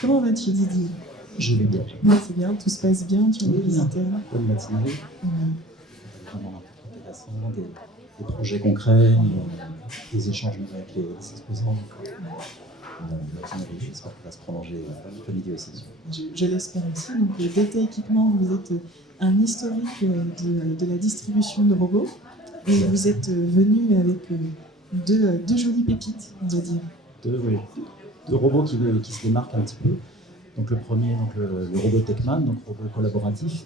Comment vas-tu, Didier? Je vais bien. Moi, c'est bien, tout se passe bien, tu as des visiteurs. Bonne matinée. Mhm. Vraiment intéressant, des projets concrets, des échanges avec les exposants. La matinée, j'espère qu'elle va se prolonger l'après-midi aussi. Je l'espère aussi. Donc, DT Équipement, vous êtes un historique de la distribution de robots. Et vous êtes venu avec deux jolies pépites, on va dire. Deux robots qui se démarquent un petit peu. Donc le premier, donc le robot Techman, donc robot collaboratif.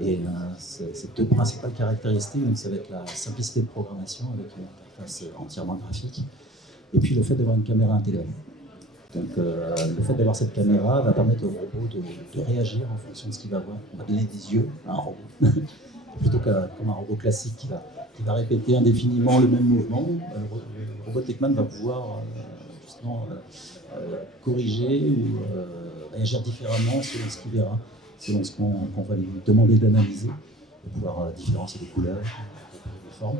Et ces deux principales caractéristiques, donc ça va être la simplicité de programmation avec une interface entièrement graphique, et puis le fait d'avoir une caméra intégrée. Donc le fait d'avoir cette caméra va permettre au robot de réagir en fonction de ce qu'il va voir. On va donner des yeux à un robot, plutôt comme un robot classique qui va répéter indéfiniment le même mouvement. Le robot Techman va pouvoir justement corriger ou réagir différemment selon ce qu'il verra, selon ce qu'on va lui demander d'analyser, de pouvoir différencier les couleurs, les formes,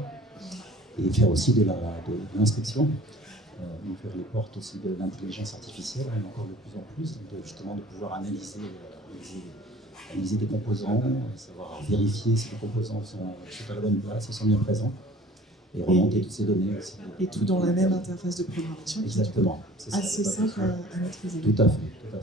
et faire aussi de l'inspection. Ouvrir les portes aussi de l'intelligence artificielle, encore de plus en plus, donc justement de pouvoir analyser des composants, savoir vérifier si les composants sont à la bonne place et sont bien présents, et remonter toutes ces données aussi. Et tout dans la même interface de programmation. Exactement. C'est assez simple à maîtriser. Tout à fait. À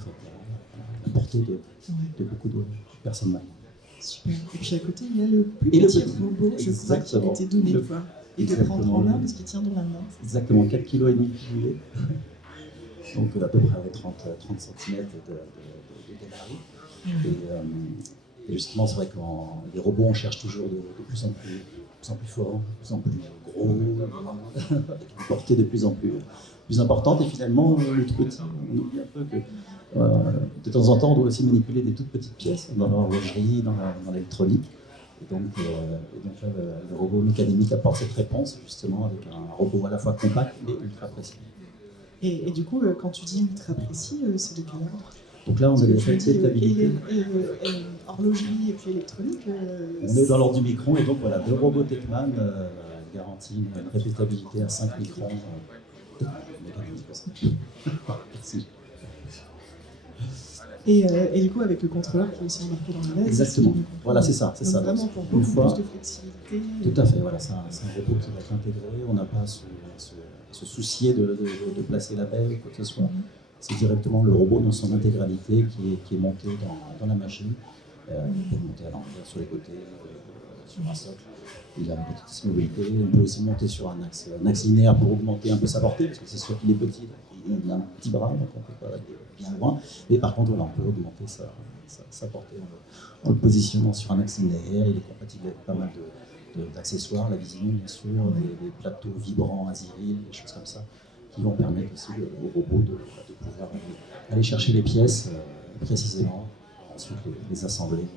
la portée de beaucoup de personnes maintenant. Super. Et puis à côté, il y a le plus petit robot, je crois, qui a été donné de voir. Et de prendre en main parce qu'il tient dans la main. Exactement, 4,5 kg pilulé. Donc à peu près avec 30 cm de gabarit. Et justement, c'est vrai que les robots, on cherche toujours de plus en plus forts, de plus en plus gros, avec une portée de plus en plus importante. Et finalement, le tout petit, on oublie un peu que de temps en temps, on doit aussi manipuler des toutes petites pièces dans l'horlogerie, dans l'électronique. Et donc là, le robot mécanique apporte cette réponse, justement, avec un robot à la fois compact et ultra précis. Et du coup, quand tu dis ultra précis, c'est de quel ordre? Donc là, on a des répétabilités. Horlogerie et puis électronique. On est dans l'ordre du micron, et donc voilà, le robot Techman garantit une répétabilité à 5 microns. Merci. Et du coup, avec le contrôleur qui est aussi embarqué dans le LED. Exactement. Voilà, c'est ça. Donc vraiment pour beaucoup plus de flexibilité. Tout à fait, voilà, c'est un robot qui va être intégré. On n'a pas à se soucier de placer la baie ou quoi que ce soit. C'est directement le robot dans son intégralité qui est monté dans la machine. Il peut monter à l'envers, sur les côtés, sur un socle. Il a une petite mobilité. On peut aussi monter sur un axe linéaire pour augmenter un peu sa portée, parce que c'est sûr qu'il est petit, il a un petit bras, donc on ne peut pas aller bien loin. Mais par contre, voilà, on peut augmenter sa portée en le positionnant sur un axe linéaire. Il est compatible avec pas mal d'accessoires, la vision bien sûr, des plateaux vibrants, azériles, des choses comme ça, qui vont permettre aussi au robot de pouvoir aller chercher les pièces précisément, ensuite les assembler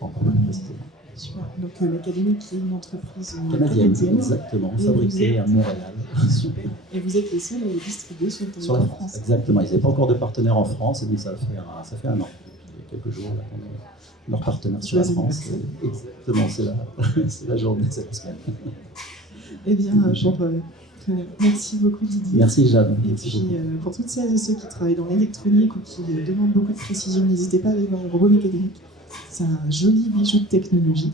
encore plus précisément. Super. Donc l'académie qui est une entreprise canadienne, exactement, fabriquée à Montréal. Super. Et vous êtes les seuls à les distribuer sur le territoire la France. Exactement, ils n'avaient pas encore de partenaire en France, et donc ça fait un an. Depuis quelques jours, là, on est leur partenaire sur la France. Exactement, c'est la journée, c'est la semaine. Eh bien, merci beaucoup Didier. Merci Jeanne. Et puis pour toutes celles et ceux qui travaillent dans l'électronique ou qui demandent beaucoup de précision, n'hésitez pas à aller voir le robot mécanique. C'est un joli bijou de technologie.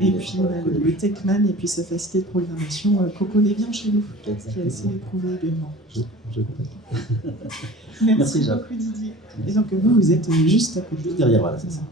Et puis le Techman et puis sa facilité de programmation qu'on connaît bien chez nous, qui est assez éprouvé également. Je comprends. Merci beaucoup Didier. Et donc vous êtes juste à côté. Juste derrière, voilà, c'est ça.